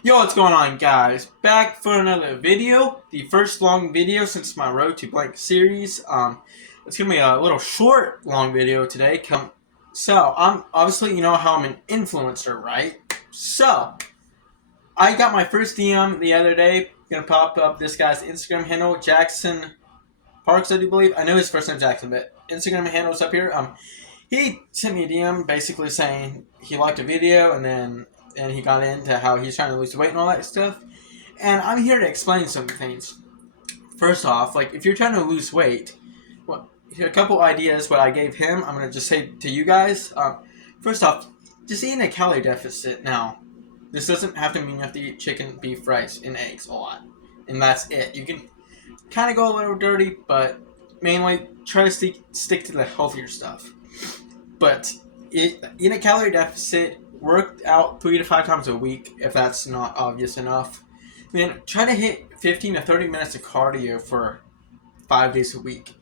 Yo, what's going on, guys? Back for another video, the first long video since my Road to Blank series. It's gonna be a little short, long video today. So I'm obviously, you know how I'm an influencer, right? So I got my first DM the other day. Gonna pop up this guy's Instagram handle, Jackson Parks, I do believe. I know his first name Jackson, but Instagram handle's up here. He sent me a DM basically saying he liked a video and he got into how he's trying to lose weight and all that stuff. And I'm here to explain some things. First off, like if you're trying to lose weight, well, here are a couple ideas. What I gave him, I'm gonna just say to you guys. First off, just eating a calorie deficit. Now, this doesn't have to mean you have to eat chicken, beef, rice, and eggs a lot, and that's it. You can kind of go a little dirty, but mainly try to stick to the healthier stuff. But in a calorie deficit, work out 3 to 5 times a week if that's not obvious enough. Then try to hit 15 to 30 minutes of cardio for 5 days a week.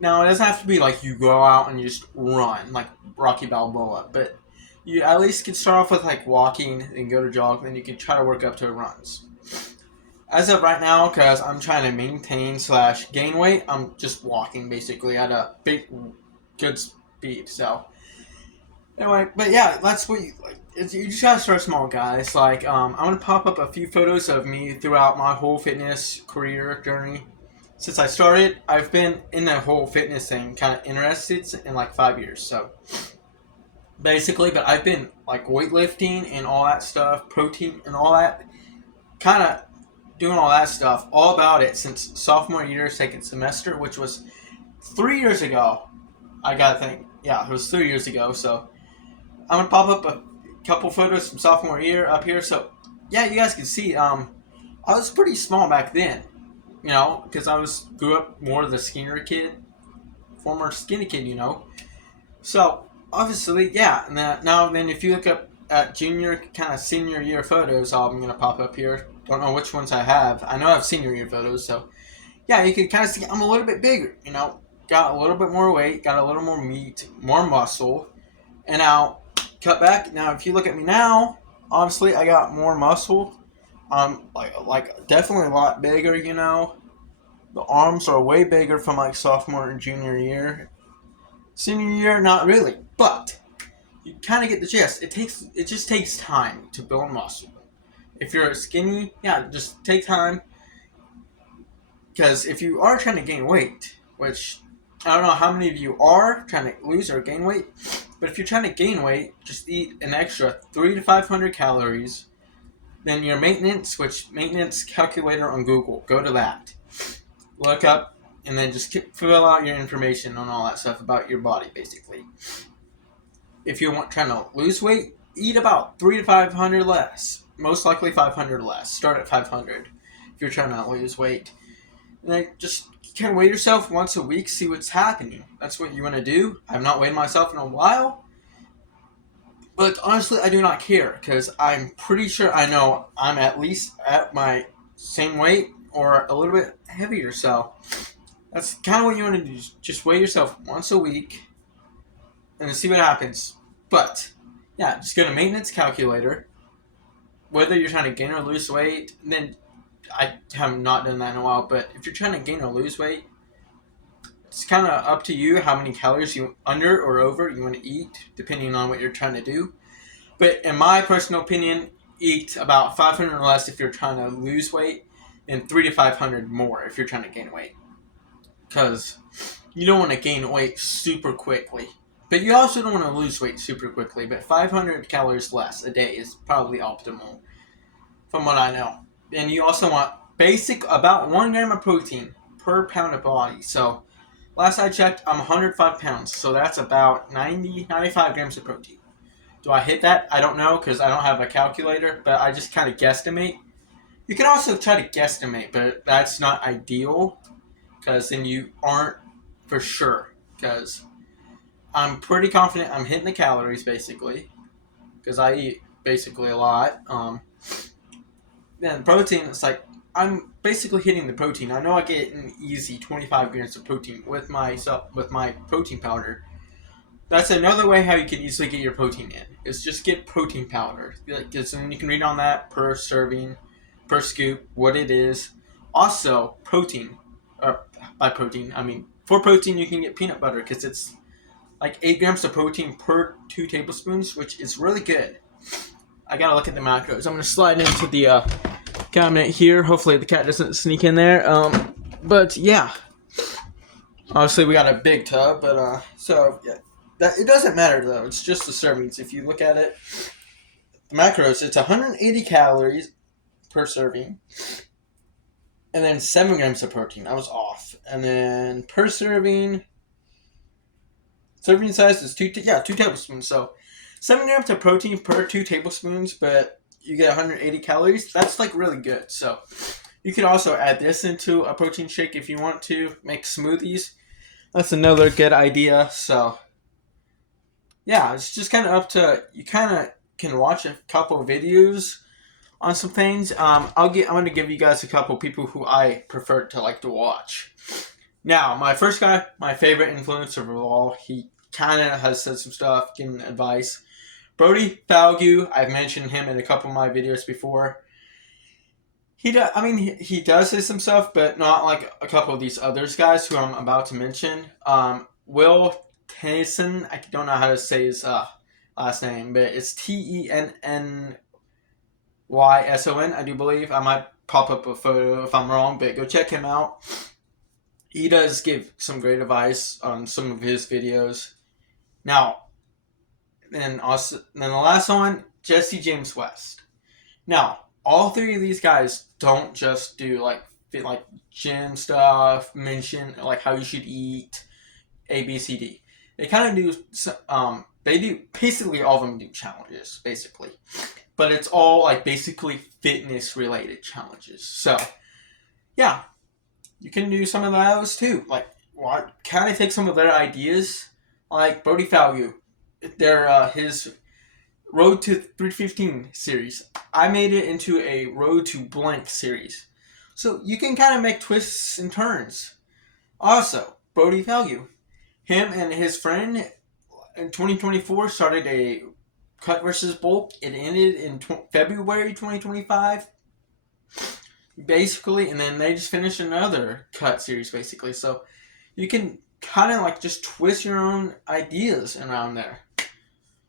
Now, it doesn't have to be like you go out and you just run like Rocky Balboa, but you at least can start off with like walking and go to jog, then you can try to work up to runs. As of right now, because I'm trying to maintain slash gain weight, I'm just walking basically at a good speed. So anyway, but yeah, that's what you like. You just gotta start small, guys. Like, I'm gonna pop up a few photos of me throughout my whole fitness career journey. Since I started, I've been in the whole fitness thing, kind of interested in like 5 years. So basically, but I've been like weightlifting and all that stuff, protein and all that, kind of doing all that stuff, all about it since sophomore year, second semester, which was 3 years ago. I gotta think. Yeah, it was 3 years ago. So I'm gonna pop up a couple photos from sophomore year up here. So yeah, you guys can see. I was pretty small back then, you know, because grew up more of the skinnier kid, former skinny kid, you know. So obviously, yeah. And then if you look up at junior kind of senior year photos, I'm gonna pop up here. Don't know which ones I have. I know I have senior year photos. So yeah, you can kind of see I'm a little bit bigger, you know. Got a little bit more weight, got a little more meat, more muscle, and now cut back. Now, if you look at me now, obviously I got more muscle. Like definitely a lot bigger. You know, the arms are way bigger from like sophomore and junior year. Senior year, not really, but you kind of get the gist. It just takes time to build muscle. If you're skinny, yeah, just take time. Because if you are trying to gain weight, which I don't know how many of you are trying to lose or gain weight, but if you're trying to gain weight, just eat an extra 300 to 500 calories. Then your maintenance calculator on Google, go to that. Look up, and then just fill out your information on all that stuff about your body, basically. If you're trying to lose weight, eat about 300 to 500 less. Most likely 500 less. Start at 500 if you're trying to lose weight. And then just kind of weigh yourself once a week, see what's happening. That's what you want to do. I've not weighed myself in a while. But honestly, I do not care because I'm pretty sure I know I'm at least at my same weight or a little bit heavier. So that's kind of what you want to do. Just weigh yourself once a week and see what happens. But yeah, just go to maintenance calculator. Whether you're trying to gain or lose weight, then I have not done that in a while. But if you're trying to gain or lose weight, it's kind of up to you how many calories you under or over you want to eat, depending on what you're trying to do. But in my personal opinion, eat about 500 or less if you're trying to lose weight, and 300 to 500 more if you're trying to gain weight. Because you don't want to gain weight super quickly. But you also don't want to lose weight super quickly. But 500 calories less a day is probably optimal, from what I know. And you also want about 1 gram of protein per pound of body. So last I checked, I'm 105 pounds, so that's about 95 grams of protein. Do I hit that? I don't know because I don't have a calculator, but I just kind of guesstimate. You can also try to guesstimate, but that's not ideal because then you aren't for sure. Because I'm pretty confident I'm hitting the calories basically because I eat basically a lot. Then protein, it's like I'm basically hitting the protein. I know I get an easy 25 grams of protein with my protein powder. that's another way how you can easily get your protein in. Is just get protein powder. Because then you can read on that per serving, per scoop, what it is. Also, protein. Or by protein, I mean for protein you can get peanut butter because it's like 8 grams of protein per 2 tablespoons, which is really good. I gotta look at the macros. I'm gonna slide into the cabinet here. Hopefully the cat doesn't sneak in there. But yeah, obviously we got a big tub, but so yeah, that it doesn't matter though. It's just the servings. If you look at it, the macros, it's 180 calories per serving, and then 7 grams of protein. I was off, and then per serving size is 2 tablespoons. So 7 grams of protein per 2 tablespoons, but you get 180 calories. That's like really good. So you could also add this into a protein shake if you want to make smoothies. That's another good idea. So yeah, it's just kind of up to you. Kind of can watch a couple videos on some things. I'm going to give you guys a couple people who I prefer to like to watch. Now, my first guy, my favorite influencer of all, he kind of has said some stuff, given advice. Brody Falgu, I've mentioned him in a couple of my videos before. He does say some stuff, but not like a couple of these others guys who I'm about to mention. Will Tennyson, I don't know how to say his last name, but it's Tennyson, I do believe. I might pop up a photo if I'm wrong, but go check him out. He does give some great advice on some of his videos. Now, then the last one, Jesse James West. Now, all 3 of these guys don't just do like gym stuff, mention like how you should eat, A, B, C, D. They kind of do they do basically all of them do challenges basically, but it's all like basically fitness related challenges. So yeah, you can do some of those too. Like kind of take some of their ideas, like Brody Falgu, his Road to 315 series. I made it into a Road to Blank series. So you can kind of make twists and turns. Also, Brody Falgu. Him and his friend in 2024 started a cut versus bulk. It ended in February 2025. Basically, and then they just finished another cut series basically. So you can kind of like just twist your own ideas around there.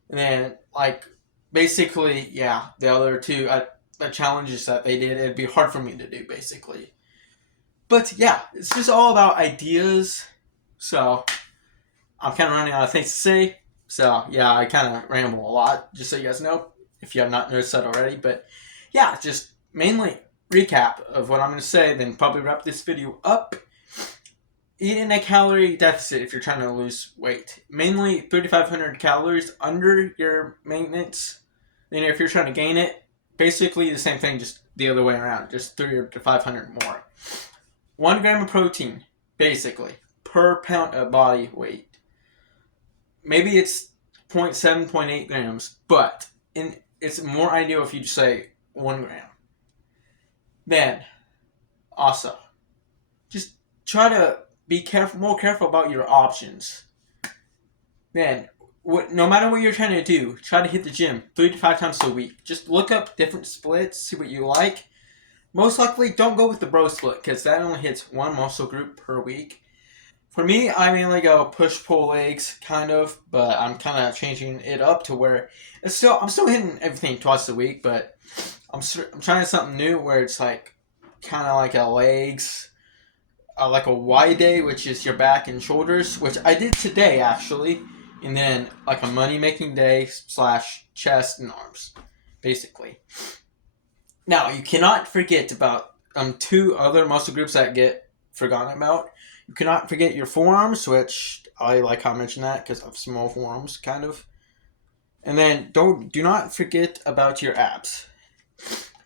And then, like, basically, yeah, the other 2 the challenges that they did, it'd be hard for me to do, basically. But, yeah, it's just all about ideas. So, I'm kind of running out of things to say. So, yeah, I kind of ramble a lot, just so you guys know, if you have not noticed that already. But, yeah, just mainly recap of what I'm going to say, then probably wrap this video up. Eat in a calorie deficit if you're trying to lose weight. Mainly 3,500 calories under your maintenance. Then if you're trying to gain it, basically the same thing, just the other way around. Just 300 to 500 more. 1 gram of protein, basically, per pound of body weight. Maybe it's 0.7, 0.8 grams, but it's more ideal if you just say 1 gram. Then, also, just try to be more careful about your options. Then, no matter what you're trying to do, try to hit the gym 3 to 5 times a week. Just look up different splits, see what you like. Most likely, don't go with the bro split because that only hits 1 muscle group per week. For me, I mainly go push-pull legs, kind of, but I'm kind of changing it up to where I'm still hitting everything twice a week, but I'm trying something new where it's like kind of like a legs. Like a Y day, which is your back and shoulders, which I did today actually, and then like a money making day / chest and arms, basically. Now you cannot forget about 2 other muscle groups that get forgotten about. You cannot forget your forearms, which I like how I mentioned that because I have small forearms, kind of. And then do not forget about your abs.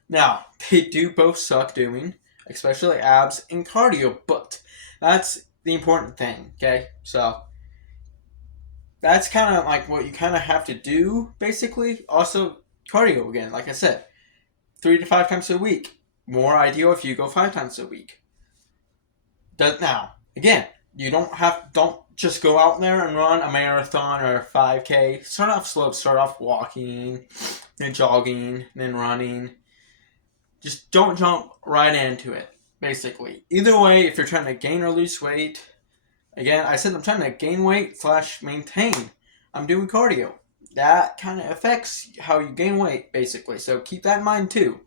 Now they do both suck doing, especially abs and cardio, but that's the important thing, okay? So, that's kind of like what you kind of have to do, basically. Also, cardio again, like I said, 3 to 5 times a week. More ideal if you go 5 times a week. Now, again, you don't just go out there and run a marathon or a 5K. Start off slow. Start off walking, then jogging, then running. Just don't jump right into it, basically. Either way, if you're trying to gain or lose weight, again, I said I'm trying to gain weight / maintain. I'm doing cardio. That kind of affects how you gain weight, basically. So keep that in mind, too.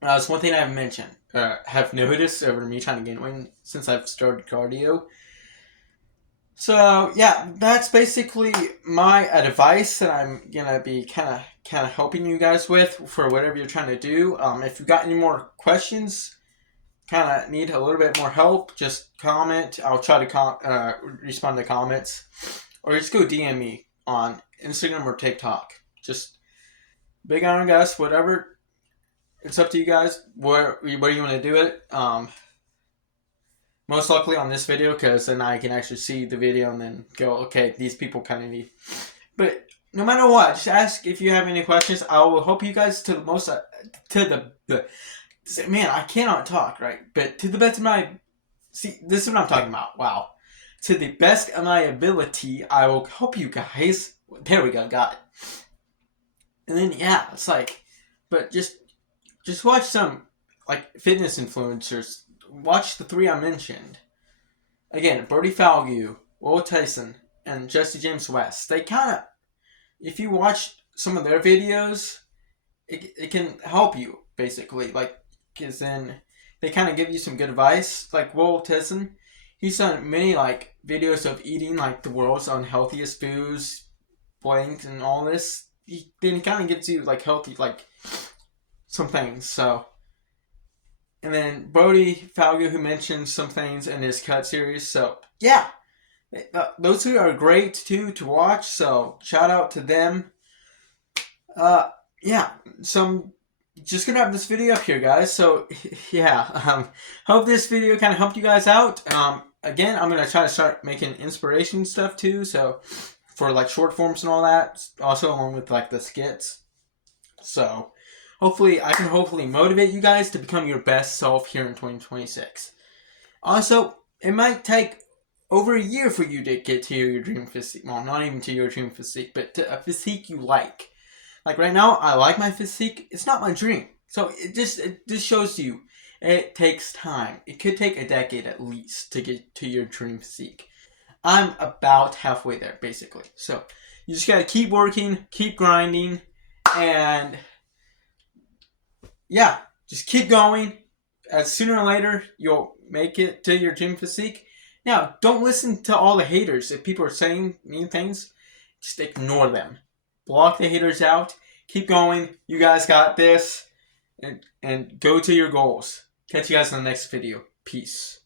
That's one thing I've mentioned. Have noticed over me trying to gain weight since I've started cardio. So yeah, that's basically my advice that I'm gonna be kind of helping you guys with for whatever you're trying to do. If you got any more questions, kind of need a little bit more help, just comment. I'll try to respond to comments, or just go DM me on Instagram or TikTok. Just big on guys, whatever. It's up to you guys. What do you want to do it? Most likely on this video, because then I can actually see the video and then go, okay, these people kind of need. But no matter what, just ask if you have any questions. I will help you guys to the most, man, I cannot talk, right? But to the best of my, see, this is what I'm talking about. Wow. To the best of my ability, I will help you guys. There we go, got it. And then, yeah, it's like, but just watch some, like, fitness influencers. Watch the 3 I mentioned. Again, Brody Falgu, Will Tyson, and Jesse James West. They kind of, if you watch some of their videos, it can help you, basically. Like, because then they kind of give you some good advice. Like Will Tyson, he's done many, like, videos of eating, like, the world's unhealthiest foods, blank, and all this. Then he kind of gives you, like, healthy, like, some things, so. And then Brody Falgu, who mentioned some things in his cut series. So, yeah. Those 2 are great, too, to watch. So, shout out to them. Yeah. So, just going to wrap this video up here, guys. So, yeah. Hope this video kind of helped you guys out. Again, I'm going to try to start making inspiration stuff, too. So, for, like, short forms and all that. Also, along with, like, the skits. So, hopefully, I can motivate you guys to become your best self here in 2026. Also, it might take over a year for you to get to your dream physique. Well, not even to your dream physique, but to a physique you like. Like right now, I like my physique. It's not my dream. So it just shows you it takes time. It could take a decade at least to get to your dream physique. I'm about halfway there, basically. So you just gotta keep working, keep grinding, and yeah, just keep going. Sooner or later, you'll make it to your dream physique. Now, don't listen to all the haters. If people are saying mean things, just ignore them. Block the haters out. Keep going. You guys got this. And go to your goals. Catch you guys in the next video. Peace.